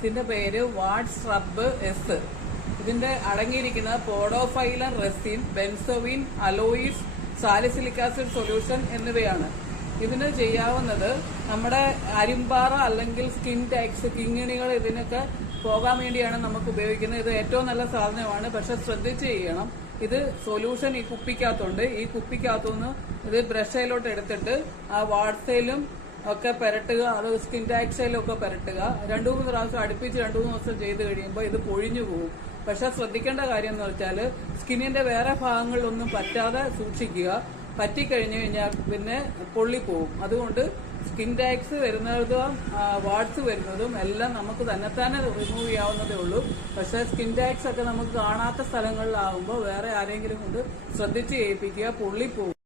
ഇതിന്റെ പേര് what scrub S. ഇതിന്റെ അടങ്ങിയിരിക്കുന്ന podophyllin resin, benzoin, aloes, salicylic acid solution എന്നിവയാണ്. ഇതിന് ചെയ്യാവുന്നത് നമ്മുടെ അരിമ്പാറ അല്ലെങ്കിൽ സ്കിൻ ടാക്സ്, കിങ്ങിണികൾ ഇതിനൊക്കെ പോകാൻ വേണ്ടിയാണ് നമുക്ക് ഉപയോഗിക്കുന്നത്. ഇത് ഏറ്റവും നല്ല സാധനമാണ്, പക്ഷെ ശ്രദ്ധിച്ച് ചെയ്യണം. ഇത് സൊല്യൂഷൻ ഈ കുപ്പിക്കകത്തുണ്ട്. ഈ കുപ്പിക്കകത്തുനിന്ന് ഇത് ബ്രഷയിലോട്ട് എടുത്തിട്ട് ആ വാട്സയിലും ഒക്കെ പുരട്ടുക, അത് സ്കിൻ ടാക്സയിലും ഒക്കെ പുരട്ടുക. 2-3 പ്രാവശ്യം അടുപ്പിച്ച് 2-3 ദിവസം ചെയ്ത് കഴിയുമ്പോൾ ഇത് പൊഴിഞ്ഞു പോകും. പക്ഷെ ശ്രദ്ധിക്കേണ്ട കാര്യം എന്ന് വെച്ചാൽ സ്കിന്നിന്റെ വേറെ ഭാഗങ്ങളിലൊന്നും പറ്റാതെ സൂക്ഷിക്കുക. പറ്റിക്കഴിഞ്ഞു കഴിഞ്ഞാൽ പിന്നെ പൊള്ളിപ്പോവും. അതുകൊണ്ട് സ്കിൻ ടാക്സ് വരുന്നതും വാട്സ് വരുന്നതും എല്ലാം നമുക്ക് തന്നെത്താനെ റിമൂവ് ചെയ്യാവുന്നതേ ഉള്ളൂ. പക്ഷെ സ്കിൻ ടാക്സ് ഒക്കെ നമുക്ക് കാണാത്ത സ്ഥലങ്ങളിലാവുമ്പോൾ വേറെ ആരെങ്കിലും കൊണ്ട് ശ്രദ്ധിച്ച് ചെയ്യിപ്പിക്കുക, പൊള്ളിപ്പോവും.